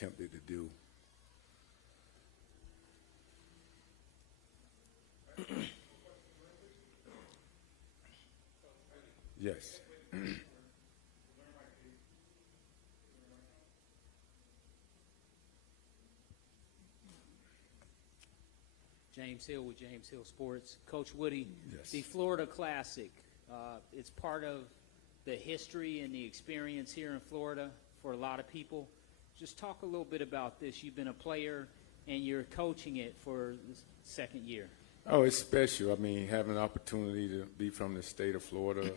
attempted to do. Yes. James Hill with James Hill Sports. Coach Woody, Yes. the Florida Classic, it's part of the history and the experience here in Florida for a lot of people. Just talk a little bit about this. You've been a player and you're coaching it for the second year. Oh, it's special. I mean, having an opportunity to be from the state of Florida,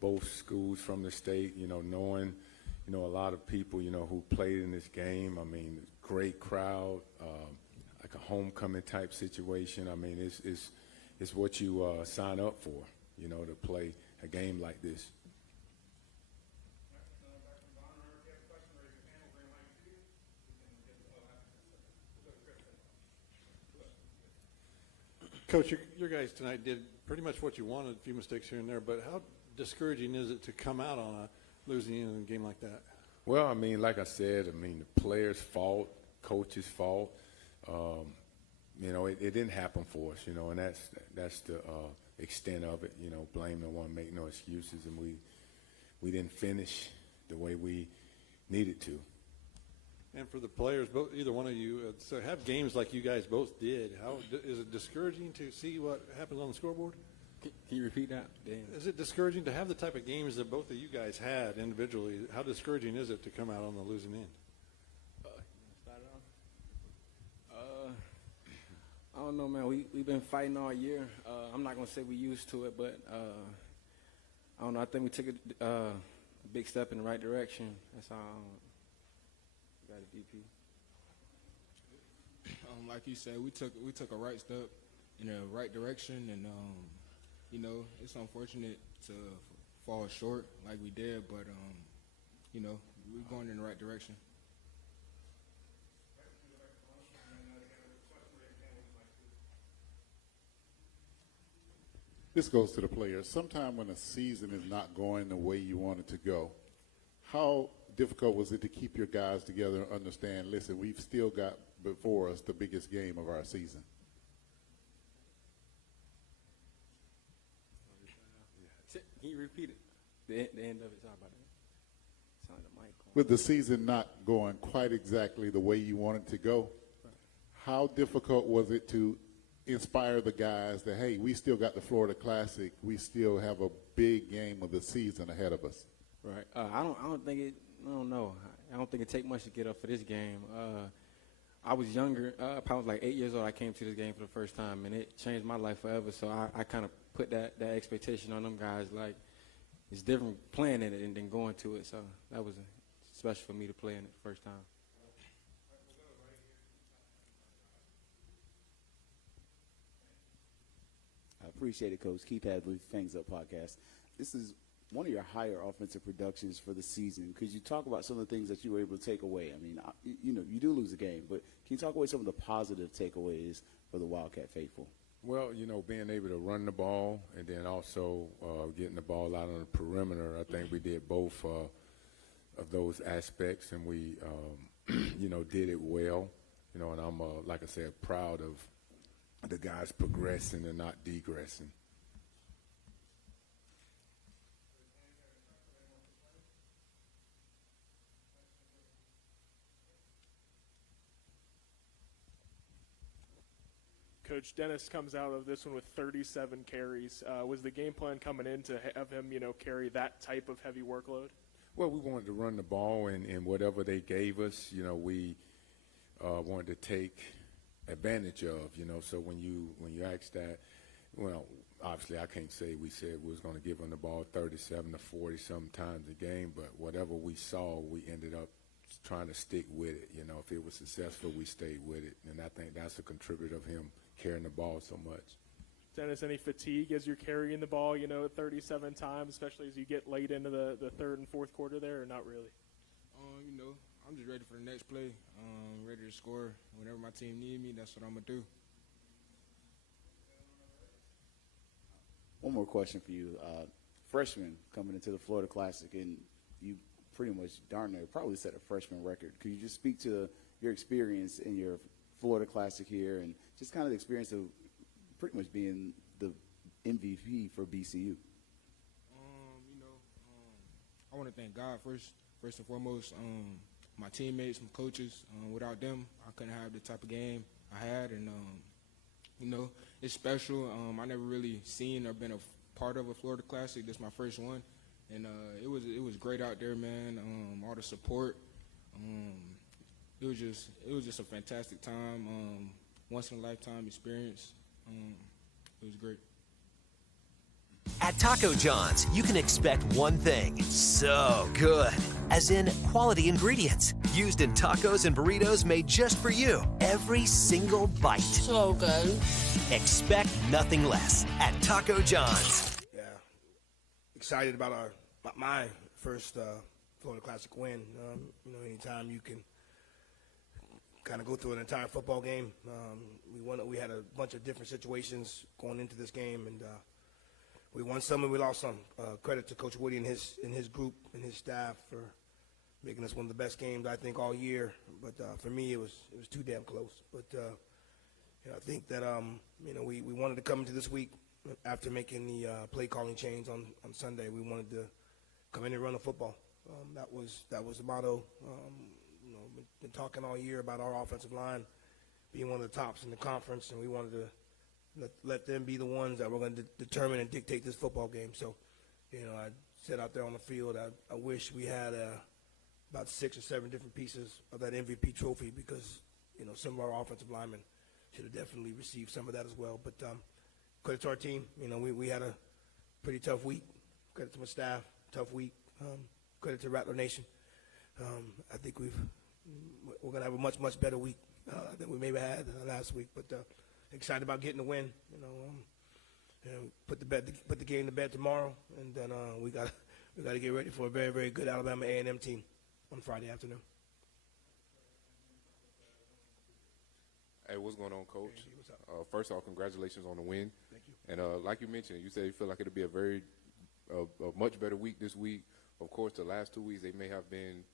both schools from the state, knowing, a lot of people, who played in this game. I mean, great crowd, like a homecoming type situation. I mean, it's what you sign up for, to play a game like this. Coach, your guys tonight did pretty much what you wanted, a few mistakes here and there, but how discouraging is it to come out on a losing in a game like that? Well, I mean, like I said, the players' fault, coach's fault. It didn't happen for us, and that's the extent of it. Blame no one, make no excuses, and we didn't finish the way we needed to. And for the players, either one of you, so have games like you guys both did. How is it discouraging to see what happens on the scoreboard? Can you repeat that? Dan? Is it discouraging to have the type of games that both of you guys had individually? How discouraging is it to come out on the losing end? I don't know, man. We've been fighting all year. I'm not going to say we used to it, but I don't know. I think we took a big step in the right direction. That's how got a DP. Like you said, we took a right step in the right direction, and it's unfortunate to fall short like we did, but we're going in the right direction. This goes to the players. Sometime when a season is not going the way you want it to go, how difficult was it to keep your guys together and understand, listen, we've still got before us the biggest game of our season? Can you repeat it? The end of it. Sorry about that. Sound the mic on. With the season not going quite exactly the way you want it to go, how difficult was it to inspire the guys that, hey, we still got the Florida Classic, we still have a big game of the season ahead of us? Right. I don't know. I don't think it take much to get up for this game. I was younger. I was like 8 years old. I came to this game for the first time, and it changed my life forever. So I kind of put that expectation on them guys. Like, it's different playing in it than going to it. So that was special for me to play in it the first time. I appreciate it, Coach. Keith Hadley, Fangs Up Podcast. This is one of your higher offensive productions for the season. Could you talk about some of the things that you were able to take away? I mean, you do lose a game, but can you talk away some of the positive takeaways for the Wildcat faithful? Well, being able to run the ball and then also getting the ball out on the perimeter, I think we did both of those aspects, and we, did it well. And I'm, like I said, proud of the guys progressing and not degressing. Coach Dennis comes out of this one with 37 carries. Was the game plan coming in to have him, carry that type of heavy workload? Well, we wanted to run the ball, and whatever they gave us, we wanted to take advantage of, So when you ask that, well, obviously I can't say we said we was going to give them the ball 37 to 40 sometimes a game, but whatever we saw, we ended up trying to stick with it. If it was successful, we stayed with it, and I think that's a contributor of him carrying the ball so much. Dennis, any fatigue as you're carrying the ball, 37 times, especially as you get late into the third and fourth quarter there, or not really? I'm just ready for the next play, ready to score. Whenever my team need me, that's what I'm going to do. One more question for you. Freshman coming into the Florida Classic, and you pretty much darn near probably set a freshman record. Could you just speak to your experience in your Florida Classic here and just kind of the experience of pretty much being the MVP for BCU? I want to thank God first and foremost. My teammates, my coaches. Without them, I couldn't have the type of game I had, and it's special. I never really seen or been a part of a Florida Classic. This is my first one, and it was great out there, man. All the support. It was just a fantastic time. Once in a lifetime experience. It was great. At Taco John's, you can expect one thing, so good, as in quality ingredients used in tacos and burritos made just for you. Every single bite. So good. Expect nothing less at Taco John's. Yeah, excited about my first Florida Classic win. Anytime you can kind of go through an entire football game. We had a bunch of different situations going into this game, and we won some and we lost some. Credit to Coach Woody and his group and his staff for making us one of the best games I think all year. But for me, it was too damn close. But I think that we wanted to come into this week after making the play calling change on Sunday. We wanted to come in and run the football. That was the motto. Been talking all year about our offensive line being one of the tops in the conference, and we wanted to let them be the ones that were going to determine and dictate this football game. So, I said out there on the field, I wish we had about 6 or 7 different pieces of that MVP trophy because, some of our offensive linemen should have definitely received some of that as well. But credit to our team. We had a pretty tough week. Credit to my staff, tough week. Credit to Rattler Nation. I think we're going to have a much, much better week than we maybe had last week. But excited about getting the win. Put the game to bed tomorrow, and then we got to get ready for a very, very good Alabama A&M team on Friday afternoon. Hey, what's going on, Coach? Hey, what's up? First off, congratulations on the win. Thank you. And like you mentioned, you said you feel like it'll be a much better week this week. Of course, the last 2 weeks, they may have been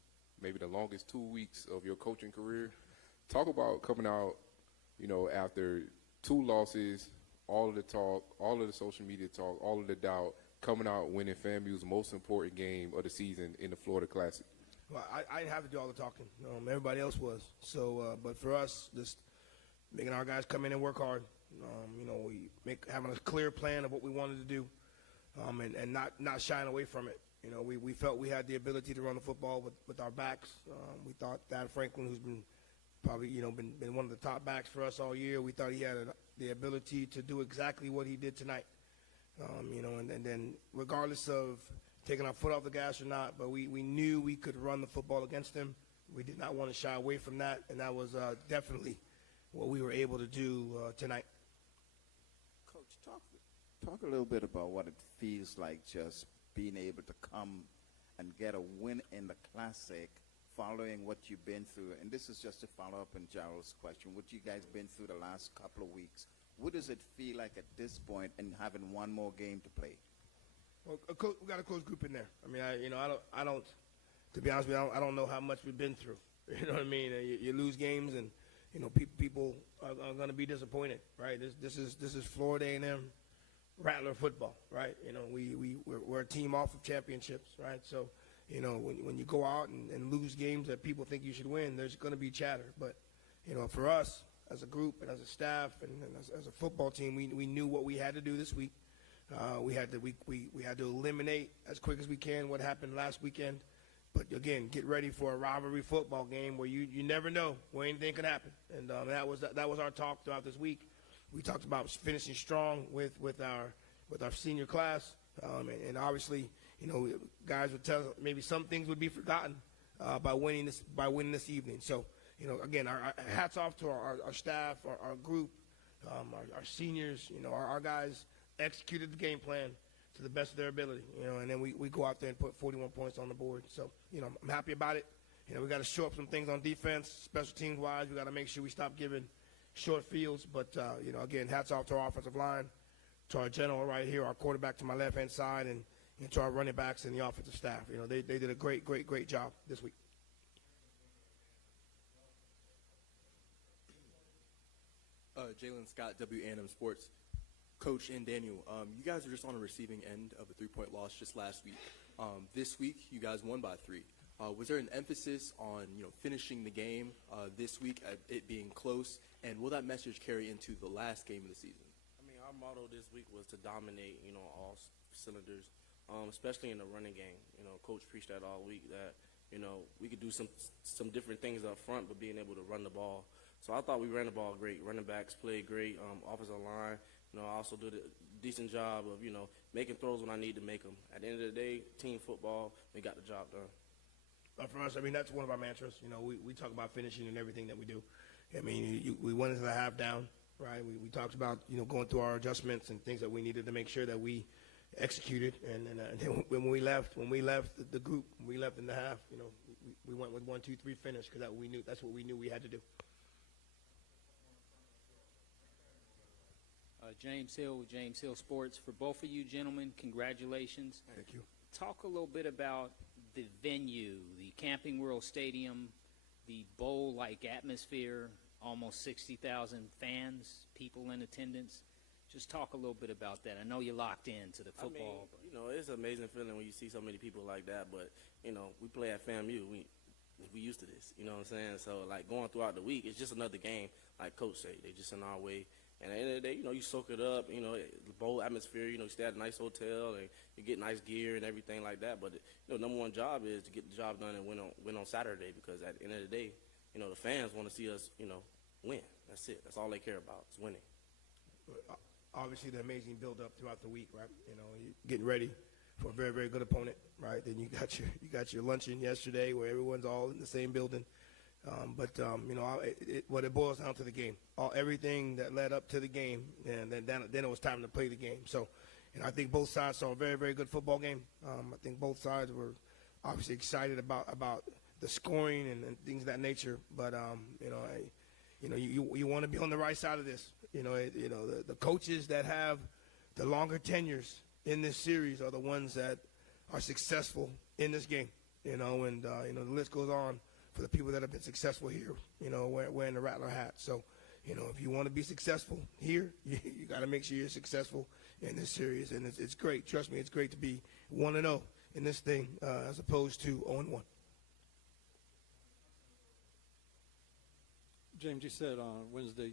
maybe the longest 2 weeks of your coaching career. Talk about coming out, after 2 losses, all of the talk, all of the social media talk, all of the doubt, coming out winning FAMU's most important game of the season in the Florida Classic. Well, I didn't have to do all the talking. Everybody else was. So, but for us, just making our guys come in and work hard. Having a clear plan of what we wanted to do, and not shying away from it. We felt we had the ability to run the football with our backs. We thought Thad Franklin, who's been probably been one of the top backs for us all year, we thought he had the ability to do exactly what he did tonight. And then regardless of taking our foot off the gas or not, but we knew we could run the football against him. We did not want to shy away from that, and that was definitely what we were able to do tonight. Coach, talk a little bit about what it feels like just being able to come and get a win in the Classic following what you've been through. And this is just to follow up on Gerald's question, what you guys been through the last couple of weeks. What does it feel like at this point and having one more game to play? Well, we got a close group in there. I mean, I don't. To be honest with you, I don't know how much we've been through. You know what I mean? You lose games, and people are going to be disappointed, right? This is Florida A&M Rattler football, right? We're a team off of championships, right? So, when you go out and lose games that people think you should win, there's going to be chatter. But, for us as a group and as a staff and as a football team, we knew what we had to do this week. We had to eliminate as quick as we can what happened last weekend. But again, get ready for a rivalry football game where you never know where anything can happen. And that was our talk throughout this week. We talked about finishing strong with our senior class, and obviously, guys would tell us maybe some things would be forgotten by winning this evening. So, again, our hats off to our staff, our group, our seniors. Our guys executed the game plan to the best of their ability. And then we go out there and put 41 points on the board. So, I'm happy about it. We got to show up some things on defense, special teams wise. We got to make sure we stop giving short fields, but again, hats off to our offensive line, to our general right here, our quarterback to my left-hand side, and and to our running backs and the offensive staff. They did a great job this week. Jalen Scott, WANM Sports. Coach and Daniel, you guys are just on the receiving end of a 3-point loss just last week. This week, you guys won by 3. Was there an emphasis on finishing the game this week, it being close, and will that message carry into the last game of the season? I mean, our motto this week was to dominate, all cylinders, especially in the running game. Coach preached that all week that we could do some different things up front, but being able to run the ball. So I thought we ran the ball great. Running backs played great. Offensive line, I also did a decent job of making throws when I need to make them. At the end of the day, team football, we got the job done. For us, I mean, that's one of our mantras. We talk about finishing in everything that we do. I mean, we went into the half down, right? We talked about, going through our adjustments and things that we needed to make sure that we executed. And then when we left the group, when we left in the half, we went with 1, 2, 3 finish because that's what we knew we had to do. James Hill with James Hill Sports. For both of you gentlemen, congratulations. Thank you. Talk a little bit about the venue, the Camping World Stadium, the bowl-like atmosphere, almost 60,000 fans, people in attendance. Just talk a little bit about that. I know you're locked into the football. It's an amazing feeling when you see so many people like that. But, we play at FAMU. We used to this, you know what I'm saying? So, going throughout the week, it's just another game. Like Coach said, they just in our way. And at the end of the day, you soak it up, the bowl atmosphere, you stay at a nice hotel and you get nice gear and everything like that. But, number one job is to get the job done and win on Saturday because at the end of the day, the fans want to see us, win. That's it. That's all they care about is winning. Obviously, the amazing build-up throughout the week, right? You're getting ready for a very, very good opponent, right? Then you got your luncheon yesterday where everyone's all in the same building. What it boils down to the game, everything that led up to the game, and then it was time to play the game. So, I think both sides saw a very, very good football game. I think both sides were obviously excited about the scoring and things of that nature. But you want to be on the right side of this. The coaches that have the longer tenures in this series are the ones that are successful in this game. The list goes on. For the people that have been successful here, wearing the Rattler hat. So, if you want to be successful here, you got to make sure you're successful in this series. And it's great. Trust me, it's great to be 1-0 in this thing as opposed to 0-1. James, you said on Wednesday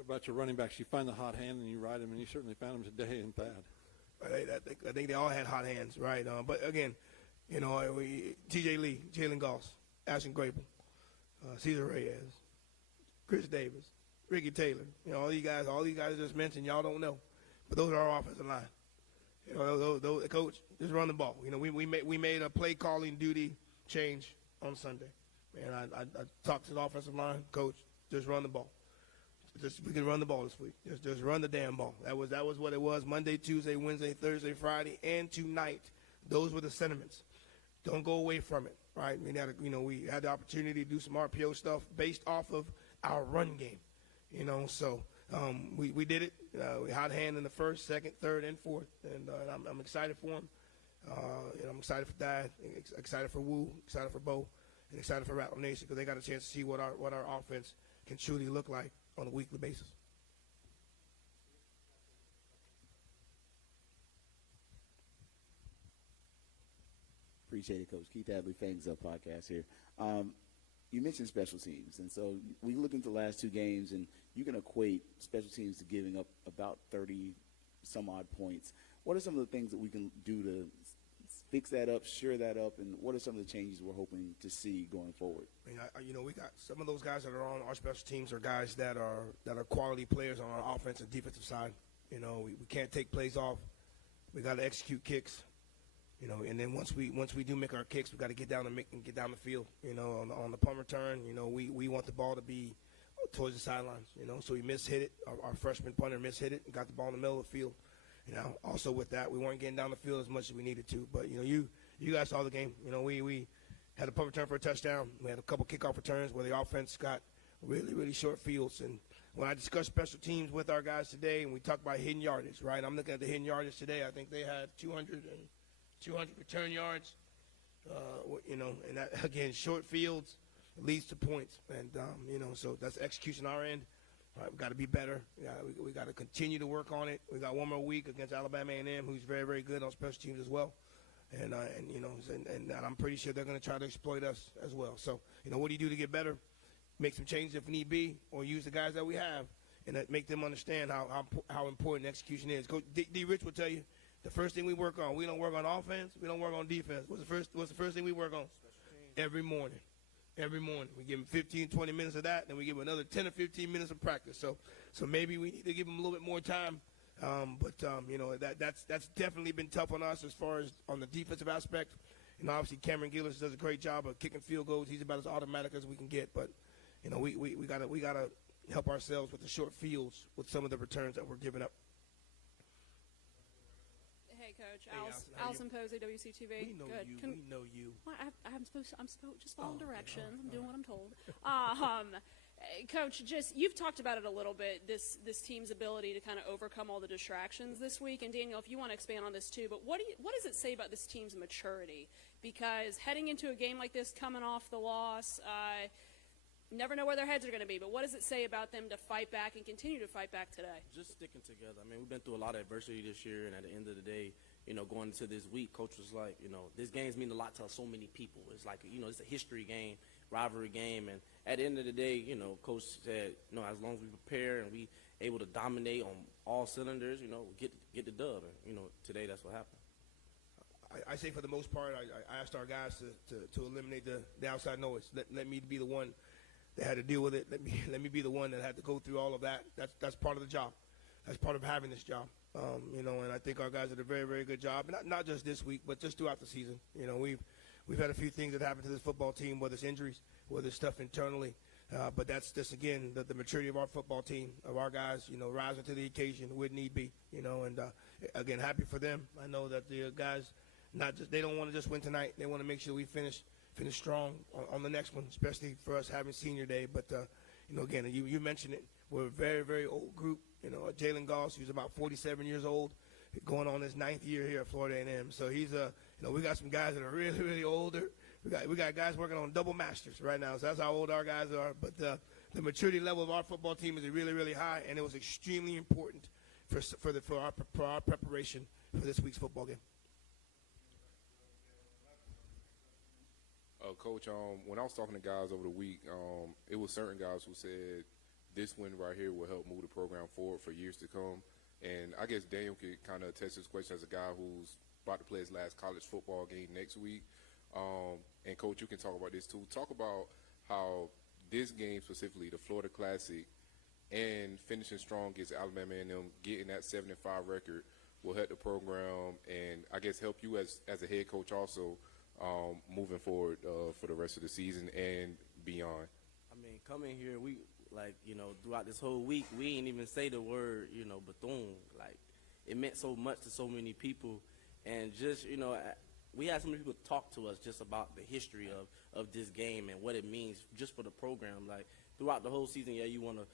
about your running backs, you find the hot hand and you ride them, and you certainly found them today in Thad. I think they all had hot hands, right? But again, T.J. Lee, Jalen Goss, Ashton Grable, Cesar Reyes, Chris Davis, Ricky Taylor. All you guys just mentioned, y'all don't know, but those are our offensive line. Those coach, just run the ball. We made a play calling duty change on Sunday, and I talked to the offensive line coach. Just run the ball. We can run the ball this week. Just run the damn ball. That was what it was. Monday, Tuesday, Wednesday, Thursday, Friday, and tonight. Those were the sentiments. Don't go away from it. Right, we had the opportunity to do some RPO stuff based off of our run game, So we did it. We hot hand in the first, second, third, and fourth, and I'm excited for him. I'm excited for Dad, excited for Wu, excited for Bo, and excited for Rattler Nation because they got a chance to see what our offense can truly look like on a weekly basis. Appreciate it, Coach. Keith Hadley, Fangs Up podcast here. You mentioned special teams, and so we look into the last 2 games, and you can equate special teams to giving up about 30-some-odd points. What are some of the things that we can do to fix that up, shore that up, and what are some of the changes we're hoping to see going forward? We got some of those guys that are on our special teams are guys that are quality players on our offensive and defensive side. We can't take plays off. We got to execute kicks. And then once we do make our kicks, we got to get down the field. On the punt return, we want the ball to be towards the sidelines. So we mishit it. Our freshman punter mishit it and got the ball in the middle of the field. Also with that, we weren't getting down the field as much as we needed to. But you guys saw the game. We had a punt return for a touchdown. We had a couple kickoff returns where the offense got really, really short fields. And when I discussed special teams with our guys today, and we talked about hidden yardage, right? I'm looking at the hidden yardage today. I think they had 200 return yards. And that, again, short fields leads to points. And, so that's execution on our end. All right, we got to be better. We got to continue to work on it. We got one more week against Alabama A&M, who's very, very good on special teams as well. And I'm pretty sure they're going to try to exploit us as well. So, what do you do to get better? Make some changes if need be, or use the guys that we have, and make them understand how important execution is. Coach D. Rich will tell you, the first thing we work on, we don't work on offense, we don't work on defense. What's the first thing we work on? Every morning. Every morning. We give them 15, 20 minutes of that, then we give them another 10 or 15 minutes of practice. So maybe we need to give them a little bit more time. That's definitely been tough on us as far as on the defensive aspect. And obviously Cameron Gillis does a great job of kicking field goals. He's about as automatic as we can get. But, we gotta help ourselves with the short fields with some of the returns that we're giving up. Hey, Coach. Hey, Allison Posey, WCTV. We know Good. you. We know you. Well, I'm supposed just following directions. I'm doing what I'm told. Coach, you've talked about it a little bit, this team's ability to kind of overcome all the distractions this week. And Daniel, if you want to expand on this too, but what does it say about this team's maturity? Because heading into a game like this, coming off the loss, never know where their heads are going to be. But what does it say about them to fight back and continue to fight back today? Just sticking together. I mean, we've been through a lot of adversity this year, and at the end of the day, going into this week, Coach was like, this game's mean a lot to so many people. It's like, it's a history game, rivalry game, and at the end of the day, Coach said, as long as we prepare and we able to dominate on all cylinders, get the dub. And, today that's what happened. I say for the most part, I asked our guys to eliminate the outside noise. Let me be the one that had to deal with it. Let me be the one that had to go through all of that. That's part of the job. That's part of having this job. And I think our guys did a very, very good job. Not just this week, but just throughout the season. We've had a few things that happened to this football team, whether it's injuries, whether it's stuff internally. But that's just, again, the maturity of our football team, of our guys, rising to the occasion with need be, and again, happy for them. I know that the guys, they don't want to just win tonight. They want to make sure we finish strong on the next one, especially for us having senior day. But, again, you mentioned it. We're a very, very old group. Jalen Goss, who's about 47 years old, going on his 9th year here at Florida A&M. So he's we got some guys that are really, really older. We got guys working on double masters right now. So that's how old our guys are. But the maturity level of our football team is really, really high, and it was extremely important for our preparation for this week's football game. Coach, when I was talking to guys over the week, it was certain guys who said this win right here will help move the program forward for years to come. And I guess Daniel could kind of attest this question as a guy who's about to play his last college football game next week. And, Coach, you can talk about this too. Talk about how this game specifically, the Florida Classic, and finishing strong against Alabama A&M, getting that 7-5 record will help the program and I guess help you as a head coach also moving forward for the rest of the season and beyond. I mean, coming here, we throughout this whole week, we ain't even say the word, Bethune. Like, it meant so much to so many people. And just, we had so many people talk to us just about the history of this game and what it means just for the program. Like, throughout the whole season, you want to,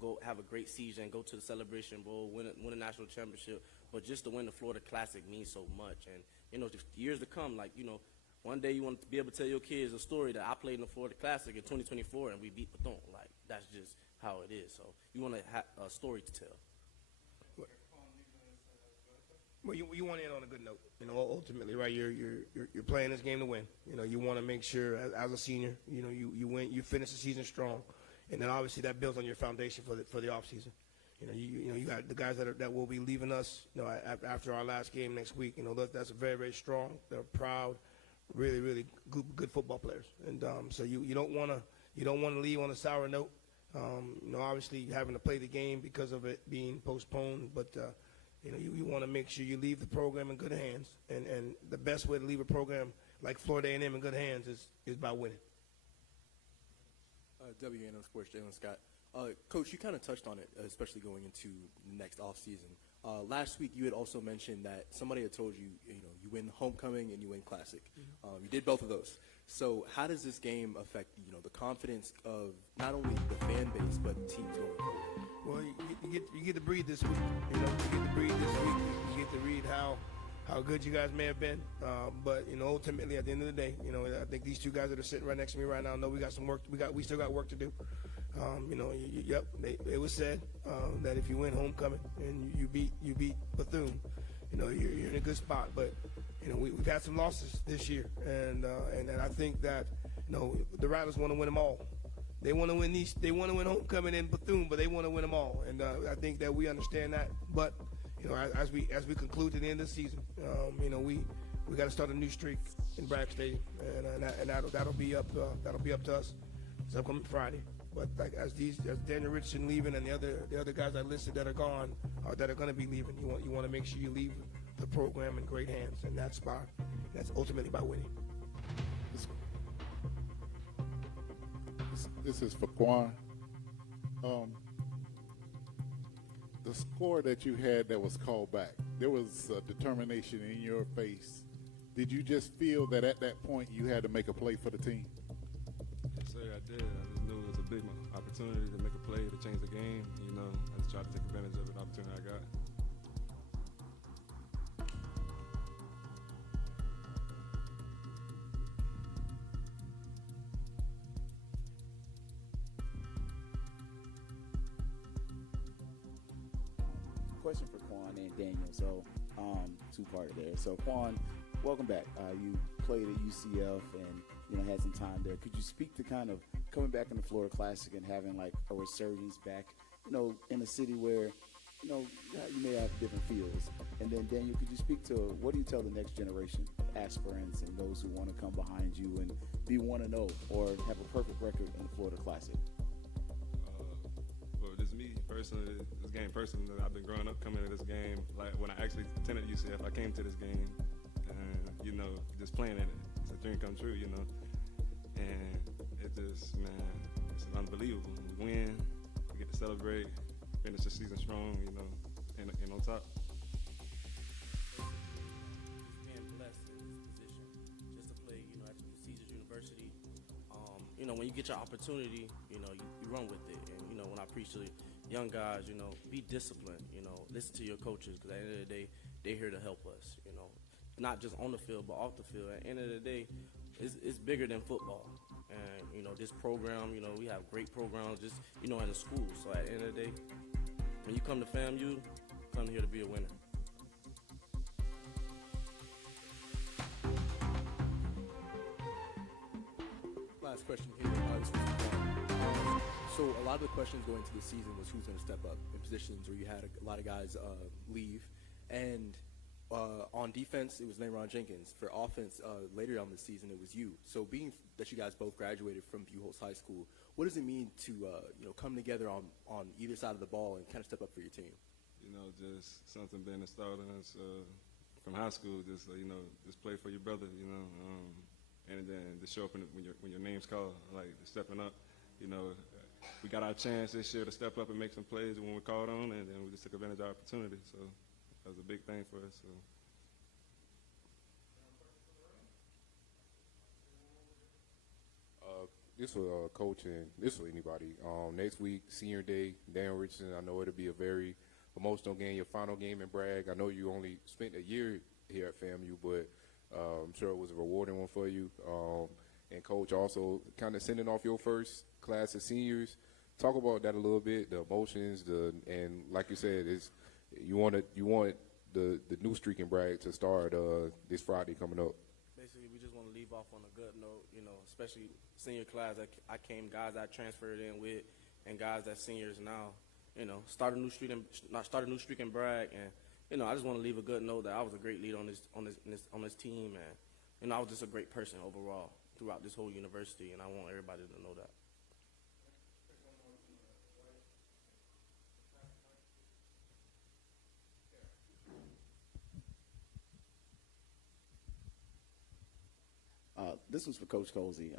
go have a great season, go to the Celebration Bowl, win a national championship. But just to win the Florida Classic means so much. And, the years to come, one day you want to be able to tell your kids a story that I played in the Florida Classic in 2024 and we beat Bethune. Like, that's just how it is. So you want to have a story to tell. Well, you want to end on a good note. Ultimately, right? You're playing this game to win. You want to make sure as a senior, you win, you finish the season strong, and then obviously that builds on your foundation for the off season. You got the guys that will be leaving us. After our last game next week. That's very, very strong. They're proud, really, really good football players, and so you don't want to leave on a sour note. Obviously having to play the game because of it being postponed, but you want to make sure you leave the program in good hands, and the best way to leave a program like Florida A&M in good hands is by winning. WNM Sports, Jalen Scott. Coach, you kind of touched on it, especially going into next offseason. Last week, you had also mentioned that somebody had told you, you win homecoming and you win classic. Mm-hmm. You did both of those. So how does this game affect, the confidence of not only the fan base but teams going forward? Well, you get to breathe this week. You get to breathe this week. You get to read how how good you guys may have been. But ultimately, at the end of the day, I think these two guys that are sitting right next to me right now know we got some work. We still got work to do. It was said that if you win homecoming and you beat Bethune, you're in a good spot. But we've had some losses this year, and I think that the Rattlers want to win them all. They want to win these. They want to win homecoming in Bethune, but they want to win them all. And I think that we understand that. But as we conclude to the end of the season, we got to start a new streak in Bragg Stadium, and that'll be up to us. It's upcoming Friday. But as Daniel Richardson leaving and the other guys I listed that are gone, that are going to be leaving, you want to make sure you leave the program in great hands, and that's ultimately by winning. This is for Quan. The score that you had that was called back, there was determination in your face. Did you just feel that at that point you had to make a play for the team? Yes, sir, I did. I just knew it was a big opportunity to make a play to change the game. I just tried to take advantage of the opportunity I got. Question for Quan and Daniel. So, two-part there. So, Quan, welcome back. You played at UCF and had some time there. Could you speak to kind of coming back in the Florida Classic and having like a resurgence back, in a city where, you may have different fields? And then Daniel, could you speak to what do you tell the next generation of aspirants and those who want to come behind you and be 1-0 or have a perfect record in the Florida Classic? Well, just me personally, this game personally, I've been growing up coming to this game. Like when I actually attended UCF, I came to this game, and just playing in it, it's a dream come true, And it just, it's unbelievable. We win, we get to celebrate, finish the season strong, and on top. Being blessed in this position, just to play, at Caesars University. When you get your opportunity, you run with it. And when I preach to young guys, be disciplined. Listen to your coaches, because at the end of the day, they're here to help us. Not just on the field, but off the field. At the end of the day, it's bigger than football. And this program, we have great programs, just in the school. So at the end of the day, when you come to FAMU, come here to be a winner. Last question here. So a lot of the questions going into the season was who's going to step up in positions where you had a lot of guys leave. And on defense, it was Leron Jenkins. For offense, later on this season, it was you. So being that you guys both graduated from Buchholz High School, what does it mean to come together on either side of the ball and kind of step up for your team? Just something been installed in us from high school. Just just play for your brother. And then to show up when your name's called, like stepping up. We got our chance this year to step up and make some plays when we're called on, and then we just took advantage of our opportunity. So that was a big thing for us. So. This for coach and this for anybody. Next week, senior day, Dan Richardson. I know it'll be a very emotional game, your final game in Bragg. I know you only spent a year here at FAMU, but I'm sure it was a rewarding one for you. And coach, also kind of sending off your first class of seniors. Talk about that a little bit, the emotions, and like you said, you want the new streak in Bragg to start this Friday coming up. Basically, we just want to leave off on a good note, especially senior class. Guys I transferred in with, and guys that seniors now. Start a new streak in Bragg, and I just want to leave a good note that I was a great leader on this team, and I was just a great person overall throughout this whole university, and I want everybody to know that. This was for Coach Colsey.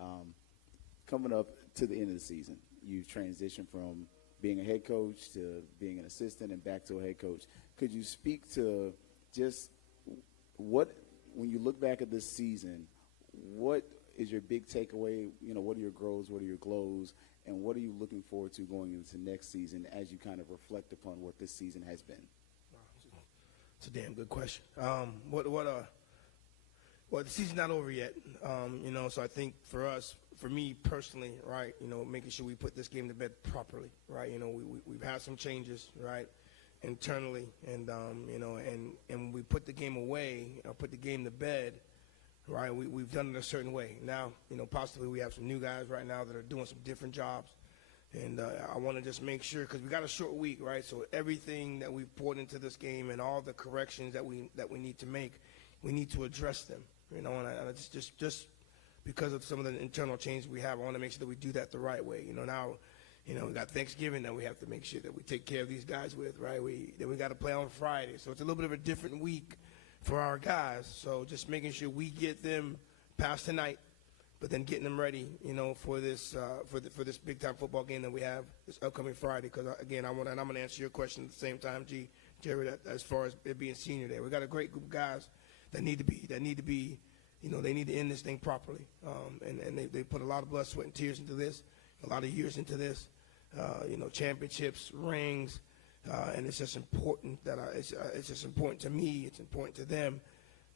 Coming up to the end of the season, you've transitioned from being a head coach to being an assistant and back to a head coach. Could you speak to just when you look back at this season, what is your big takeaway? What are your grows, what are your glows, and what are you looking forward to going into next season as you kind of reflect upon what this season has been? It's a damn good question. Well, the season's not over yet, you know, so I think for us, for me personally, right, you know, making sure we put this game to bed properly, right, you know, we've had some changes, right, internally, and, you know, and we put the game away, or put the game to bed, right, we've done it a certain way. Now, you know, possibly we have some new guys right now that are doing some different jobs, and I want to just make sure, because we got a short week, right, so everything that we've poured into this game and all the corrections that we need to make, we need to address them. You know, and I just because of some of the internal changes we have, I want to make sure that we do that the right way. You know, now, you know, we got Thanksgiving that we have to make sure that we take care of these guys with, right? Then we got to play on Friday, so it's a little bit of a different week for our guys. So just making sure we get them past tonight, but then getting them ready, you know, for this for this big time football game that we have this upcoming Friday. Because again, I'm going to answer your question at the same time, Jerry, as far as it being senior day. We got a great group of guys that need to be, you know, they need to end this thing properly. And they put a lot of blood, sweat, and tears into this, a lot of years into this, you know, championships, rings, and it's just important that it's just important to me, it's important to them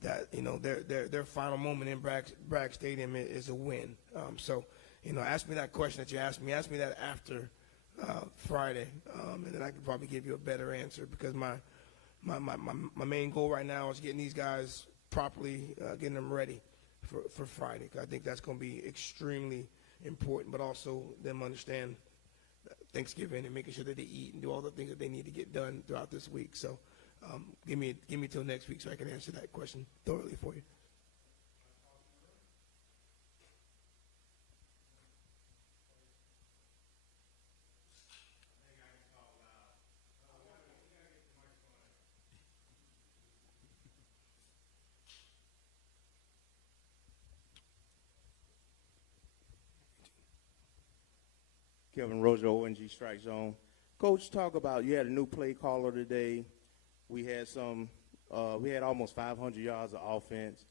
that, you know, their final moment in Bragg Stadium is a win. So, you know, ask me that question that you asked me that after Friday, and then I can probably give you a better answer, because my main goal right now is getting these guys properly, getting them ready for Friday. I think that's going to be extremely important, but also them understand Thanksgiving and making sure that they eat and do all the things that they need to get done throughout this week. So give me till next week so I can answer that question thoroughly for you. Kevin Roger, ONG Strike Zone. Coach, talk about, you had a new play caller today. We had almost 500 yards of offense.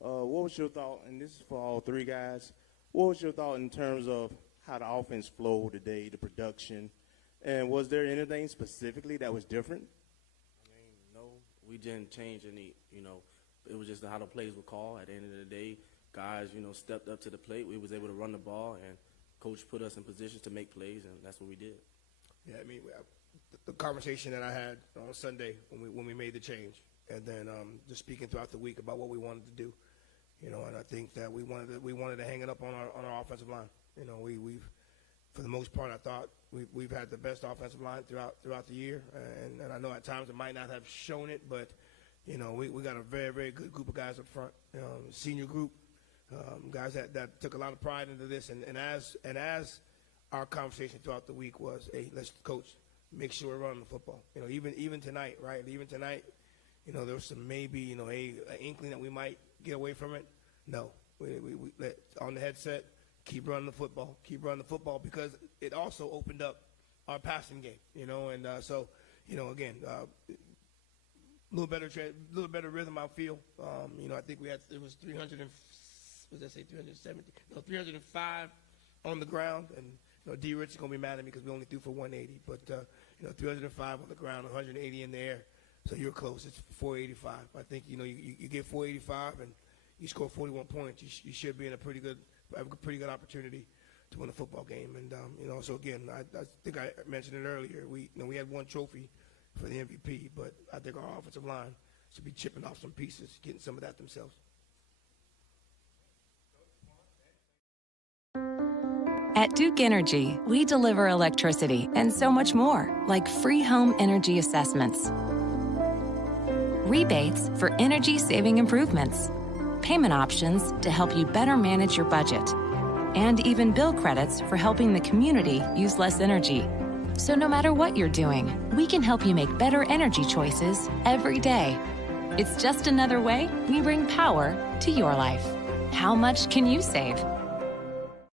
What was your thought, and this is for all three guys, what was your thought in terms of how the offense flowed today, the production, and was there anything specifically that was different? I mean, no, we didn't change any, you know, it was just how the plays were called. At the end of the day, guys, you know, stepped up to the plate. We was able to run the ball, and Coach put us in positions to make plays, and that's what we did. Yeah, I mean, the conversation that I had on Sunday when we made the change, and then just speaking throughout the week about what we wanted to do, you know, and I think that we wanted to hang it up on our offensive line. You know, we've for the most part, I thought we've had the best offensive line throughout the year, and I know at times it might not have shown it, but you know, we got a very, very good group of guys up front, senior group. Guys that took a lot of pride into this, and as our conversation throughout the week was, hey, let's coach, make sure we're running the football. You know, even tonight, right? Even tonight, you know, there was some maybe, you know, an inkling that we might get away from it. No, we let on the headset, keep running the football, because it also opened up our passing game. You know, and so, you know, again, a little better rhythm. I feel. You know, I think it was 305 on the ground, and you know, D. Rich is gonna be mad at me because we only threw for 180, but you know, 305 on the ground, 180 in the air, so you're close. It's 485. I think, you know, you get 485 and you score 41 points, you should be in have a pretty good opportunity to win a football game. And you know, so again, I think I mentioned it earlier. We had one trophy for the MVP, but I think our offensive line should be chipping off some pieces, getting some of that themselves. At Duke Energy, we deliver electricity and so much more, like free home energy assessments, rebates for energy-saving improvements, payment options to help you better manage your budget, and even bill credits for helping the community use less energy. So no matter what you're doing, we can help you make better energy choices every day. It's just another way we bring power to your life. How much can you save?